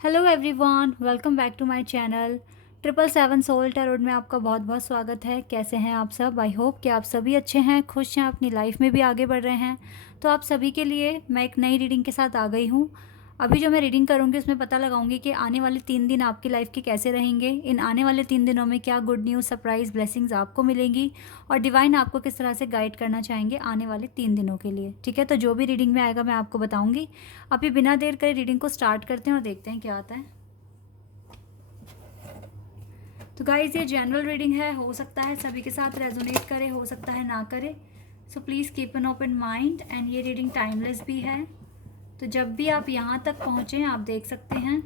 Hello everyone, welcome back to my channel. 777 soul tarot में आपका बहुत बहुत स्वागत है। कैसे हैं आप सब? आई होप कि आप सभी अच्छे हैं, खुश हैं, अपनी लाइफ में भी आगे बढ़ रहे हैं। तो आप सभी के लिए मैं एक नई रीडिंग के साथ आ गई हूँ। अभी जो मैं रीडिंग करूँगी उसमें पता लगाऊंगी कि आने वाले 3 दिन आपकी लाइफ के कैसे रहेंगे। इन आने वाले 3 दिनों में क्या गुड न्यूज़, सरप्राइज, ब्लेसिंग्स आपको मिलेंगी और डिवाइन आपको किस तरह से गाइड करना चाहेंगे आने वाले 3 दिनों के लिए। ठीक है, तो जो भी रीडिंग में आएगा मैं आपको बताऊंगी। अभी बिना देर करे रीडिंग को स्टार्ट करते हैं और देखते हैं क्या आता है। तो गाइज ये जनरल रीडिंग है, हो सकता है सभी के साथ रेजोनेट करे, हो सकता है ना करे। So please keep an open mind. And ये रीडिंग टाइमलेस भी है, तो जब भी आप यहाँ तक पहुँचे आप देख सकते हैं।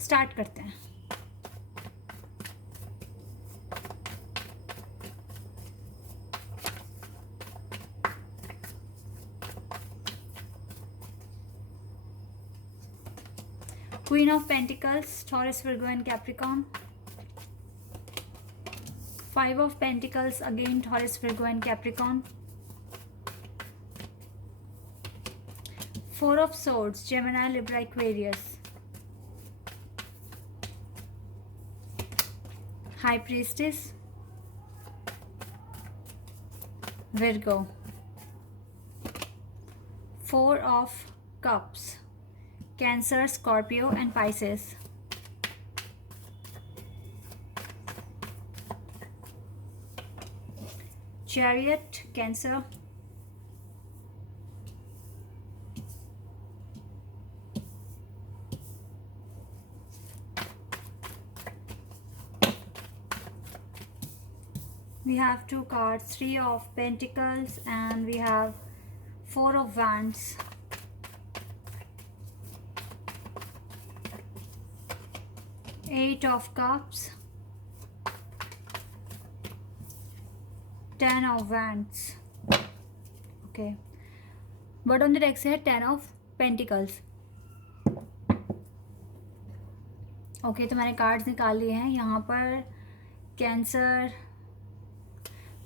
स्टार्ट करते हैं। Queen of pentacles, taurus, Virgo and Capricorn. 5 of Pentacles, again Taurus, Virgo and Capricorn. 4 of Swords, Gemini, Libra, Aquarius. High Priestess, Virgo. 4 of Cups, Cancer, Scorpio and Pisces. Chariot, Cancer. We have 2 cards, 3 of Pentacles and we have 4 of Wands. 8 of Cups, 10 of Wands. Okay, but on the deck से है 10 of Pentacles. Okay, तो मैंने cards निकाल लिए हैं। यहाँ पर cancer,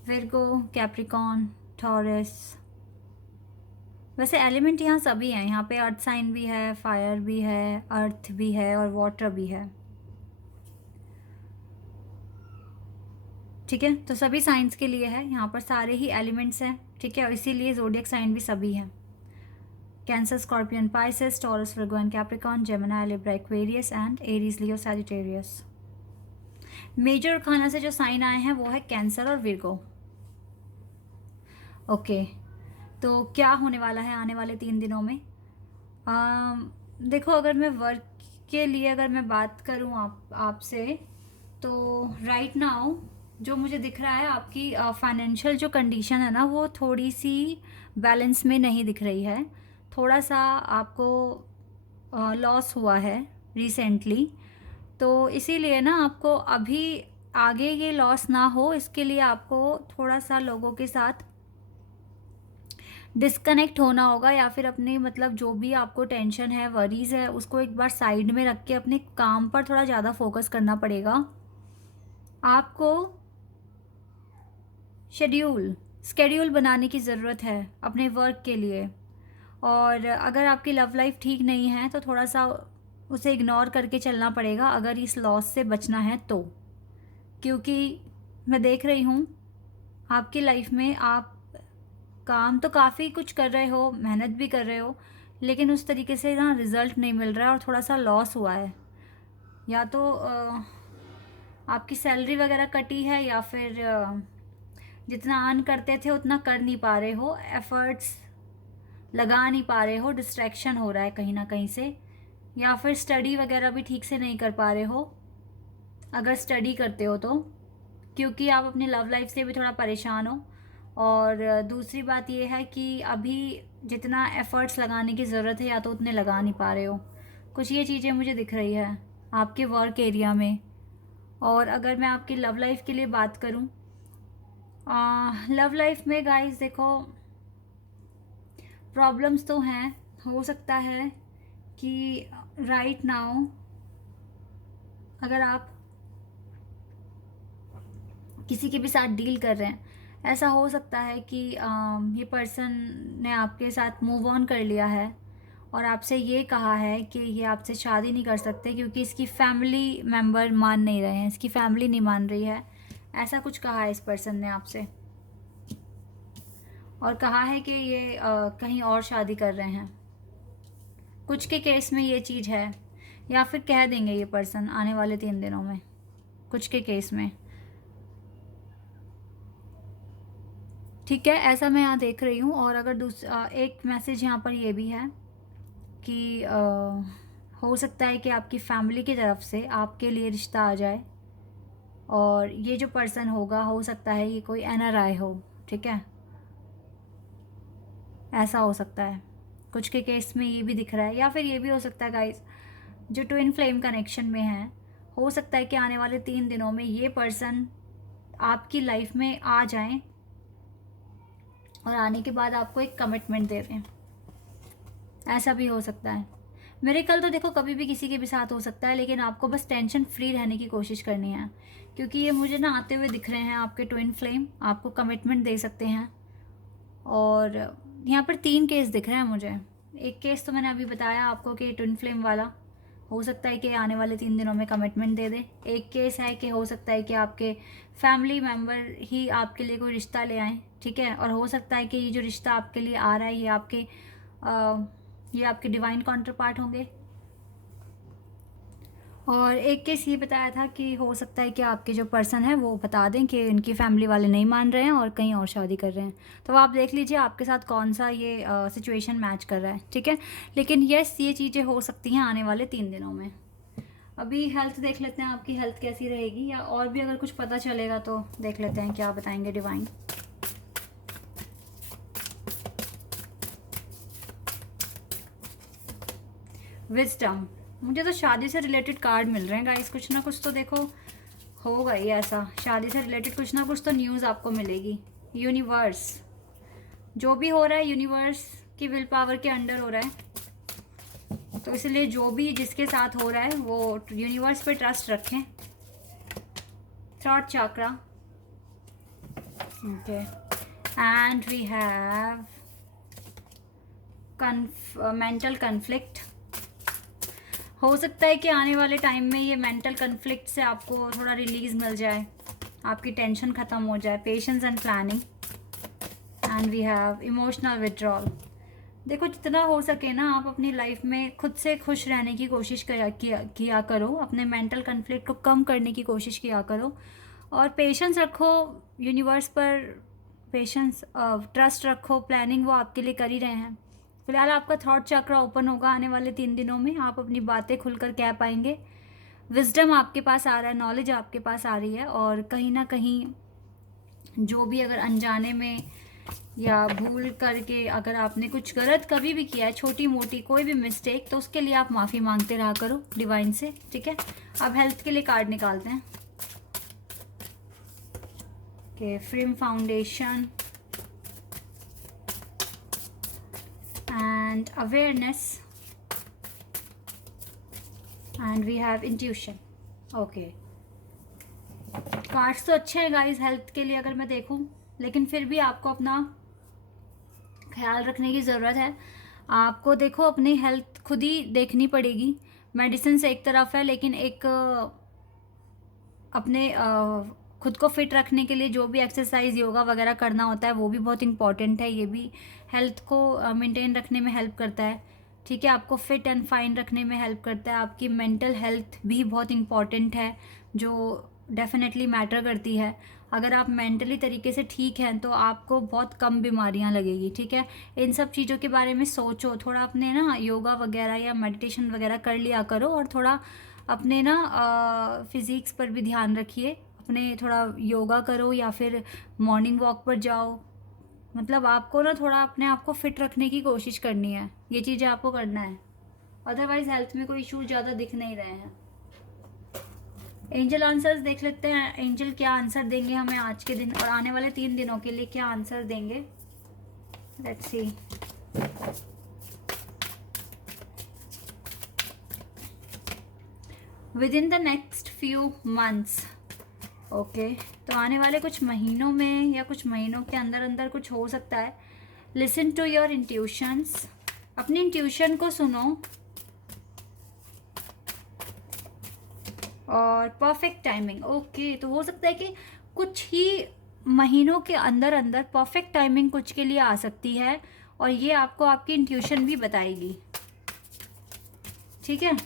Virgo, Capricorn, taurus. वैसे एलिमेंट यहाँ सभी हैं। यहाँ पे अर्थ साइन भी है, फायर भी है, अर्थ भी है और वाटर भी है। ठीक है, तो सभी साइंस के लिए है। यहाँ पर सारे ही एलिमेंट्स हैं। ठीक है, और इसीलिए जोडियक साइन भी सभी हैं। Cancer, Scorpion, Pisces, Taurus, Virgo and Capricorn, Gemini, Libra, Aquarius and Aries, Leo, Sagittarius. Major खाना से जो साइन आए हैं वो है कैंसर और विर्गो। ओके, तो क्या होने वाला है आने वाले 3 दिनों में? देखो, अगर मैं वर्क के लिए अगर मैं बात करूँ आपसे, तो राइट नाउ जो मुझे दिख रहा है, आपकी फाइनेंशियल जो कंडीशन है ना, वो थोड़ी सी बैलेंस में नहीं दिख रही है। थोड़ा सा आपको लॉस हुआ है रिसेंटली, तो इसीलिए ना आपको अभी आगे ये लॉस ना हो, इसके लिए आपको थोड़ा सा लोगों के साथ डिस्कनेक्ट होना होगा, या फिर अपने मतलब जो भी आपको टेंशन है, वरीज है, उसको एक बार साइड में रख के अपने काम पर थोड़ा ज़्यादा फोकस करना पड़ेगा। आपको स्केड्यूल बनाने की ज़रूरत है अपने वर्क के लिए। और अगर आपकी लव लाइफ ठीक नहीं है तो थोड़ा सा उसे इग्नोर करके चलना पड़ेगा अगर इस लॉस से बचना है तो। क्योंकि मैं देख रही हूँ आपकी लाइफ में आप काम तो काफ़ी कुछ कर रहे हो, मेहनत भी कर रहे हो, लेकिन उस तरीके से ना रिज़ल्ट नहीं मिल रहा है और थोड़ा सा लॉस हुआ है। या तो आपकी सैलरी वगैरह कटी है, या फिर जितना अर्न करते थे उतना कर नहीं पा रहे हो, एफर्ट्स लगा नहीं पा रहे हो, डिस्ट्रैक्शन हो रहा है कहीं ना कहीं से, या फिर स्टडी वगैरह भी ठीक से नहीं कर पा रहे हो अगर स्टडी करते हो तो, क्योंकि आप अपनी लव लाइफ से भी थोड़ा परेशान हो। और दूसरी बात ये है कि अभी जितना एफर्ट्स लगाने की ज़रूरत है या तो उतने लगा नहीं पा रहे हो। कुछ ये चीज़ें मुझे दिख रही है आपके वर्क एरिया में। और अगर मैं आपकी लव लाइफ के लिए बात करूं, लव लाइफ में गाइस देखो, प्रॉब्लम्स तो हैं। हो सकता है कि राइट नाउ अगर आप किसी के भी साथ डील कर रहे हैं, ऐसा हो सकता है कि ये पर्सन ने आपके साथ मूव ऑन कर लिया है और आपसे ये कहा है कि ये आपसे शादी नहीं कर सकते क्योंकि इसकी फैमिली मेम्बर मान नहीं रहे हैं, इसकी फैमिली नहीं मान रही है। ऐसा कुछ कहा है इस पर्सन ने आपसे, और कहा है कि ये कहीं और शादी कर रहे हैं। कुछ के केस में ये चीज़ है, या फिर कह देंगे ये पर्सन आने वाले 3 दिनों में, कुछ के केस में। ठीक है, ऐसा मैं यहाँ देख रही हूँ। और अगर दूसरा एक मैसेज यहाँ पर ये भी है कि हो सकता है कि आपकी फैमिली की तरफ से आपके लिए रिश्ता आ जाए, और ये जो पर्सन होगा हो सकता है ये कोई एनआरआई हो। ठीक है, ऐसा हो सकता है, कुछ के केस में ये भी दिख रहा है। या फिर ये भी हो सकता है गाइस, जो ट्विन फ्लेम कनेक्शन में है, हो सकता है कि आने वाले 3 दिनों में ये पर्सन आपकी लाइफ में आ जाएं और आने के बाद आपको एक कमिटमेंट दे दें। ऐसा भी हो सकता है। मेरे कल तो देखो कभी भी किसी के भी साथ हो सकता है, लेकिन आपको बस टेंशन फ्री रहने की कोशिश करनी है, क्योंकि ये मुझे ना आते हुए दिख रहे हैं आपके ट्विन फ्लेम, आपको कमिटमेंट दे सकते हैं। और यहाँ पर 3 केस दिख रहे हैं मुझे। एक केस तो मैंने अभी बताया आपको कि ट्विन फ्लेम वाला हो सकता है कि आने वाले 3 दिनों में कमिटमेंट दे दे। एक केस है कि हो सकता है कि आपके फैमिली मेम्बर ही आपके लिए कोई रिश्ता ले आएँ। ठीक है, और हो सकता है कि ये जो रिश्ता आपके लिए आ रहा है ये आपके डिवाइन काउंटर पार्ट होंगे। और एक केस ये बताया था कि हो सकता है कि आपके जो पर्सन है वो बता दें कि इनकी फैमिली वाले नहीं मान रहे हैं और कहीं और शादी कर रहे हैं। तो आप देख लीजिए आपके साथ कौन सा ये सिचुएशन मैच कर रहा है। ठीक है, लेकिन यस, ये चीज़ें हो सकती हैं आने वाले 3 दिनों में। अभी हेल्थ देख लेते हैं, आपकी हेल्थ कैसी रहेगी, या और भी अगर कुछ पता चलेगा तो देख लेते हैं क्या बताएंगे डिवाइन। विजडम, मुझे तो शादी से रिलेटेड कार्ड मिल रहे हैं गाइस। कुछ ना कुछ तो देखो होगा ही ऐसा, शादी से रिलेटेड कुछ ना कुछ तो न्यूज़ आपको मिलेगी। यूनिवर्स, जो भी हो रहा है यूनिवर्स की विल पावर के अंडर हो रहा है, तो इसलिए जो भी जिसके साथ हो रहा है वो यूनिवर्स पे ट्रस्ट रखें। Throat chakra, okay, and we have mental conflict. हो सकता है कि आने वाले टाइम में ये मेंटल कन्फ्लिक्ट से आपको थोड़ा रिलीज मिल जाए, आपकी टेंशन ख़त्म हो जाए। Patience and planning, and we have emotional withdrawal. देखो जितना हो सके ना आप अपनी लाइफ में खुद से खुश रहने की कोशिश किया करो, अपने मेंटल कन्फ्लिक्ट को कम करने की कोशिश किया करो, और पेशेंस रखो यूनिवर्स पर, पेशेंस ट्रस्ट रखो। प्लानिंग वो आपके लिए कर ही रहे हैं। फिलहाल आपका थॉट चक्र ओपन होगा आने वाले 3 दिनों में, आप अपनी बातें खुलकर कह पाएंगे। विजडम आपके पास आ रहा है, नॉलेज आपके पास आ रही है, और कहीं ना कहीं जो भी अगर अनजाने में या भूल करके अगर आपने कुछ गलत कभी भी किया है, छोटी मोटी कोई भी मिस्टेक, तो उसके लिए आप माफ़ी मांगते रहा करो डिवाइन से। ठीक है, अब हेल्थ के लिए कार्ड निकालते हैं कि फ्रीम foundation and awareness, and we have intuition. okay, cards तो अच्छे हैं गाइस हेल्थ के लिए अगर मैं देखूं, लेकिन फिर भी आपको अपना ख्याल रखने की ज़रूरत है। आपको देखो अपनी हेल्थ खुद ही देखनी पड़ेगी। मेडिसिन से एक तरफ है, लेकिन एक अपने खुद को फिट रखने के लिए जो भी एक्सरसाइज योगा वगैरह करना होता है वो भी बहुत इंपॉर्टेंट है। ये भी हेल्थ को मेंटेन रखने में हेल्प करता है। ठीक है, आपको फिट एंड फाइन रखने में हेल्प करता है। आपकी मेंटल हेल्थ भी बहुत इंपॉर्टेंट है, जो डेफिनेटली मैटर करती है। अगर आप मेंटली तरीके से ठीक हैं तो आपको बहुत कम बीमारियां लगेगी। ठीक है, इन सब चीज़ों के बारे में सोचो थोड़ा, अपने ना योगा वगैरह या मेडिटेशन वगैरह कर लिया करो, और थोड़ा अपने ना फिज़िक्स पर भी ध्यान रखिए। अपने थोड़ा योगा करो या फिर मॉर्निंग वॉक पर जाओ। मतलब आपको ना थोड़ा अपने आप को फिट रखने की कोशिश करनी है, ये चीज़ें आपको करना है। अदरवाइज हेल्थ में कोई इशू ज़्यादा दिख नहीं रहे हैं। एंजल आंसर्स देख लेते हैं, एंजल क्या आंसर देंगे हमें आज के दिन और आने वाले 3 दिनों के लिए, क्या आंसर देंगे। Let's see. With in the next few months okay, तो आने वाले कुछ महीनों में या कुछ महीनों के अंदर अंदर कुछ हो सकता है। लिसन टू योर इंट्यूशंस, अपनी इंट्यूशन को सुनो। और परफेक्ट टाइमिंग, ओके, तो हो सकता है कि कुछ ही महीनों के अंदर अंदर परफेक्ट टाइमिंग कुछ के लिए आ सकती है, और ये आपको आपकी इंट्यूशन भी बताएगी। ठीक है,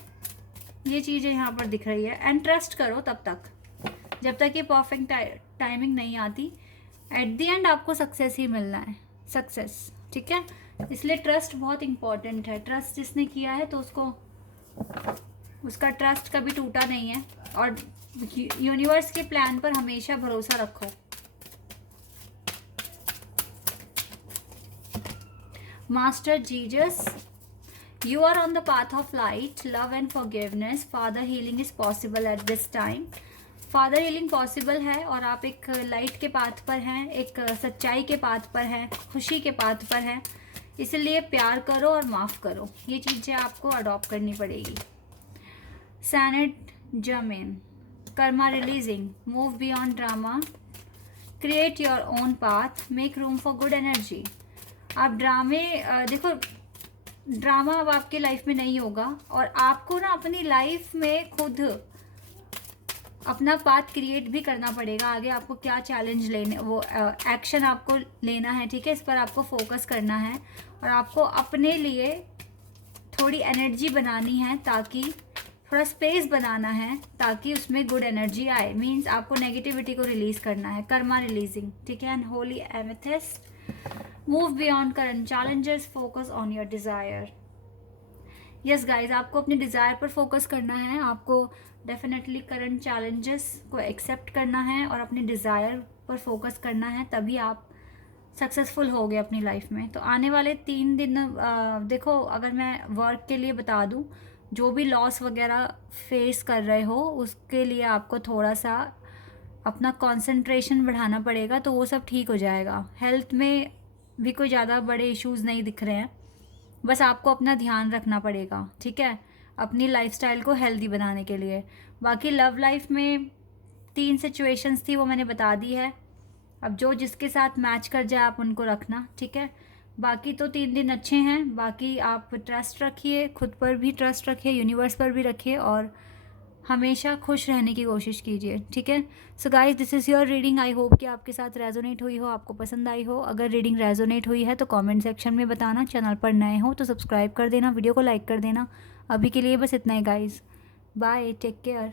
ये चीज़ें यहाँ पर दिख रही है। एंड ट्रस्ट करो तब तक, जब तक ये परफेक्ट टाइमिंग नहीं आती। एट द एंड आपको सक्सेस ही मिलना है, सक्सेस। ठीक है, इसलिए ट्रस्ट बहुत इंपॉर्टेंट है। ट्रस्ट जिसने किया है तो उसका ट्रस्ट कभी टूटा नहीं है। और यूनिवर्स के प्लान पर हमेशा भरोसा रखो। Master Jesus, you are on the path of light, love and forgiveness. Father healing is possible at this time. Father healing possible है, और आप एक लाइट के पाथ पर हैं, एक सच्चाई के पाथ पर हैं, खुशी के पाथ पर हैं। इसलिए प्यार करो और माफ़ करो, ये चीज़ें आपको अडॉप्ट करनी पड़ेगी। सैनेट जमीन, Karma releasing, move beyond drama, create your own path, make room for good energy. आप देखो, ड्रामा अब आपकी लाइफ में नहीं होगा, और आपको ना अपनी लाइफ में खुद अपना पाथ क्रिएट भी करना पड़ेगा। आगे आपको क्या चैलेंज लेने, वो एक्शन आपको लेना है। ठीक है, इस पर आपको फोकस करना है, और आपको अपने लिए थोड़ी एनर्जी बनानी है, ताकि थोड़ा स्पेस बनाना है ताकि उसमें गुड एनर्जी आए। मीन्स आपको नेगेटिविटी को रिलीज करना है, कर्मा रिलीजिंग। ठीक है, and Holi amethyst, move beyond current challenges, focus on your desire. Yes guys, आपको अपने डिज़ायर पर फोकस करना है। आपको डेफिनेटली करंट चैलेंजेस को एक्सेप्ट करना है और अपने डिज़ायर पर फोकस करना है, तभी आप सक्सेसफुल हो गए अपनी लाइफ में। तो आने वाले 3 दिन देखो, अगर मैं वर्क के लिए बता दूं, जो भी लॉस वगैरह फेस कर रहे हो उसके लिए आपको थोड़ा सा अपना कंसंट्रेशन बढ़ाना पड़ेगा, तो वो सब ठीक हो जाएगा। हेल्थ में भी कोई ज़्यादा बड़े इश्यूज़ नहीं दिख रहे हैं, बस आपको अपना ध्यान रखना पड़ेगा। ठीक है, अपनी लाइफस्टाइल को हेल्दी बनाने के लिए। बाकी लव लाइफ में 3 सिचुएशंस थी, वो मैंने बता दी है। अब जो जिसके साथ मैच कर जाए आप उनको रखना। ठीक है, बाकी तो 3 दिन अच्छे हैं। बाकी आप ट्रस्ट रखिए, खुद पर भी ट्रस्ट रखिए, यूनिवर्स पर भी रखिए, और हमेशा खुश रहने की कोशिश कीजिए। ठीक है, so guys, this is your reading. I hope कि आपके साथ रेजोनेट हुई हो, आपको पसंद आई हो। अगर रीडिंग रेजोनेट हुई है तो कमेंट सेक्शन में बताना। चैनल पर नए हो तो सब्सक्राइब कर देना, वीडियो को लाइक कर देना। अभी के लिए बस इतना ही गाइज, बाय, टेक केयर।